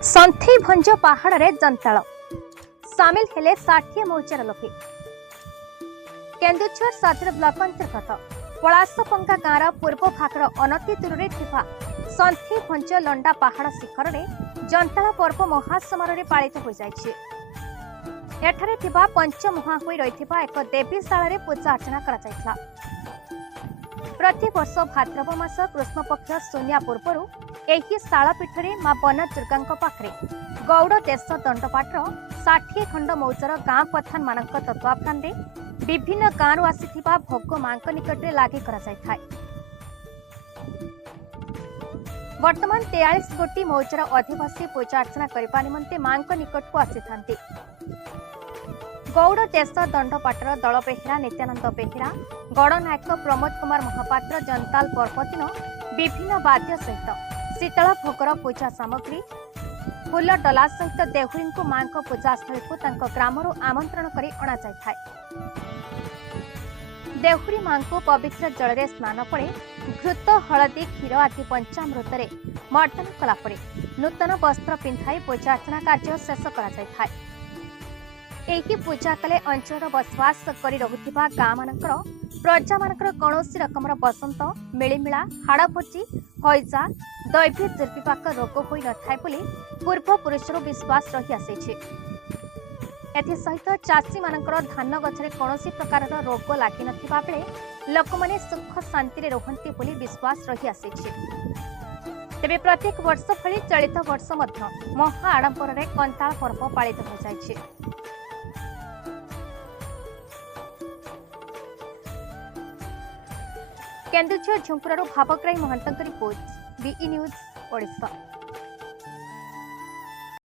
सन्थी भंज पहाड़ रे जंताल सामिल हेले 60 मौजार लोके। केन्दुझर सदर ब्लॉक अंतर्गत पलासपंगा गाँव पूर्व भागर अनति दूर सन्थी भंज लंडा पहाड़ शिखर में जंताल पर्व महासमारोह पालित हो जाइछे। एठारे थिबा पंचमुहा होई रहिथिबा एक देवीशाला रे पूजा अर्चना करा जायथला। प्रति वर्ष भाद्रव मास कृष्ण पक्ष शून्या पूर्व एही शालापीठरे मां बनदुर्गा पाखरे गौड़ देश दंडपाटर 60 खंड मौजार गाँ प्रधान मान तत्वावधान विभिन्न गाँव आसीथिबा भोग मां निकटरे लागि करा जायथाय। वर्तमान 43 गोटी मौजार अधिवासी पूजा अर्चना करने निमंते मां निकट को आसी थांती। गौड़ देश दंडपाटर दल बेहेरा नित्यानंद बेहेरा गणनायक प्रमोद कुमार महापात्र जंताल पर्व दिन विभिन्न वाद्य सहित शीतल भोगर पूजा सामग्री फूल डला सहित देहुरी को मां पूजास्थली को ग्रामरू आमंत्रण कर अणा जाए। देहुरी मां को पवित्र जल में स्नान पर घृत हलदी क्षीर आदि पंचामृत मर्दन कलापर नूतन वस्त्र पिंधाई पूजा अर्चना कार्य शेष कर पूजा कले अंचल बसवास कर रहुथिबा गाँ मानकर प्रजा मानकर कौनसी रकमर बसंत मिलिमिला हाड़भोजी हईजा दैवी दुर्विपाक रोग होई नथाय बोली पूर्व पुरुषर विश्वास रही आसी। एसहित चाषी मानकर धान गछरे कौनसी प्रकार रोग लगी नथिबा बेले लोक माने सुख शांति रहंती बोली विश्वास रही आसी। तेबे प्रत्येक वर्ष भली चलित वर्ष मध्य महा आडंबर रे कंताल पर्व पालित हो जायछि। केन्दुझर झुंपुरु भावग्राही महंतଙ୍କ रिपोर्ट बीई न्यूज ओडिशा।